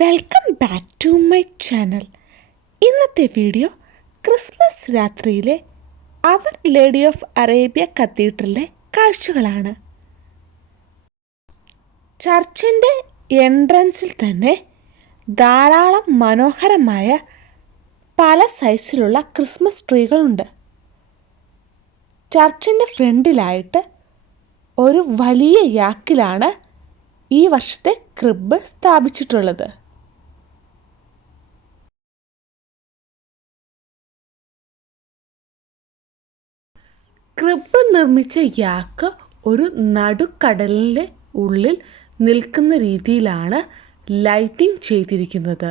Welcome back to my channel ഇന്നത്തെ video Christmas രാത്രിയിലെ our lady of Arabia കത്തീഡ്രലിലെ കാഴ്ചകളാണ്. ചർച്ചിന്റെ എൻട്രൻസിൽ തന്നെ ധാരാളം മനോഹരമായ പല സൈസിലുള്ള ക്രിസ്മസ് ട്രീകളുണ്ട് ചർച്ചിന്റെ ഫ്രണ്ടിലായിട്ട് ഒരു വലിയ യാക്കിലാണ് ഈ വർഷത്തെ ക്രിബ് സ്ഥാപിച്ചിട്ടുള്ളത്. ക്രിബ് നിർമ്മിച്ച യാക്ക് ഒരു നടുക്കടലിന്റെ ഉള്ളിൽ നിൽക്കുന്ന രീതിയിലാണ് ലൈറ്റിംഗ് ചെയ്തിരിക്കുന്നത്.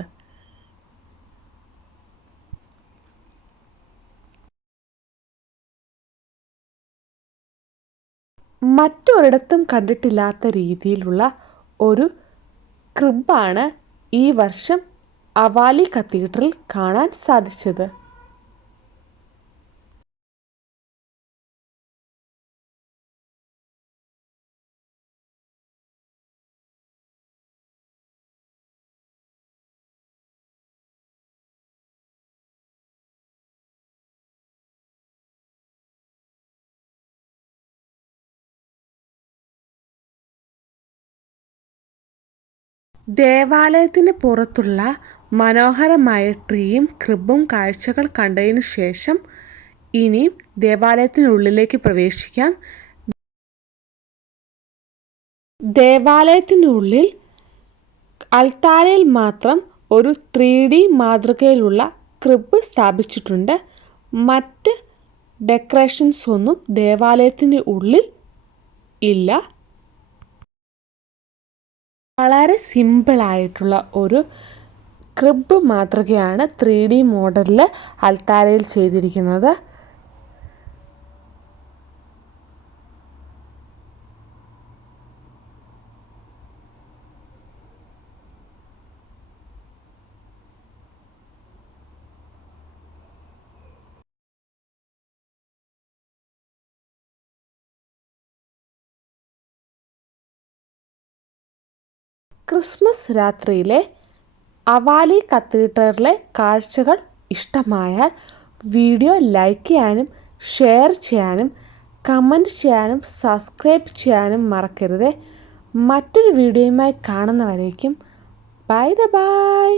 മറ്റൊരിടത്തും കണ്ടിട്ടില്ലാത്ത രീതിയിലുള്ള ഒരു ക്രിബാണ് ഈ വർഷം അവാലി കത്തീഡ്രൽ കാണാൻ സാധിച്ചത്. ദേവാലയത്തിന് പുറത്തുള്ള മനോഹരമായ ട്രീയും ക്രിബും കാഴ്ചകൾ കണ്ടതിനു ശേഷം ഇനി ദേവാലയത്തിനുള്ളിലേക്ക് പ്രവേശിക്കാം. ദേവാലയത്തിനുള്ളിൽ അൾത്താരയിൽ മാത്രം ഒരു ത്രീ ഡി മാതൃകയിലുള്ള ക്രിബ് സ്ഥാപിച്ചിട്ടുണ്ട്. മറ്റ് ഡെക്കറേഷൻസ് ഒന്നും ദേവാലയത്തിന്റെ ഉള്ളിൽ ഇല്ല. വളരെ സിമ്പിളായിട്ടുള്ള ഒരു ക്രിബ് മാതൃകയാണ് ത്രീ ഡി മോഡലിൽ അൽത്താരയിൽ ചെയ്തിരിക്കുന്നത്. ക്രിസ്മസ് രാത്രിയിലെ അവാലി കത്തീഡ്രലിലെ കാഴ്ചകൾ ഇഷ്ടമായാൽ വീഡിയോ ലൈക്ക് ചെയ്യാനും ഷെയർ ചെയ്യാനും കമന്റ് ചെയ്യാനും സബ്സ്ക്രൈബ് ചെയ്യാനും മറക്കരുത്. മറ്റൊരു വീഡിയോയുമായി കാണുന്നവരേക്കും ബൈ ദ ബൈ.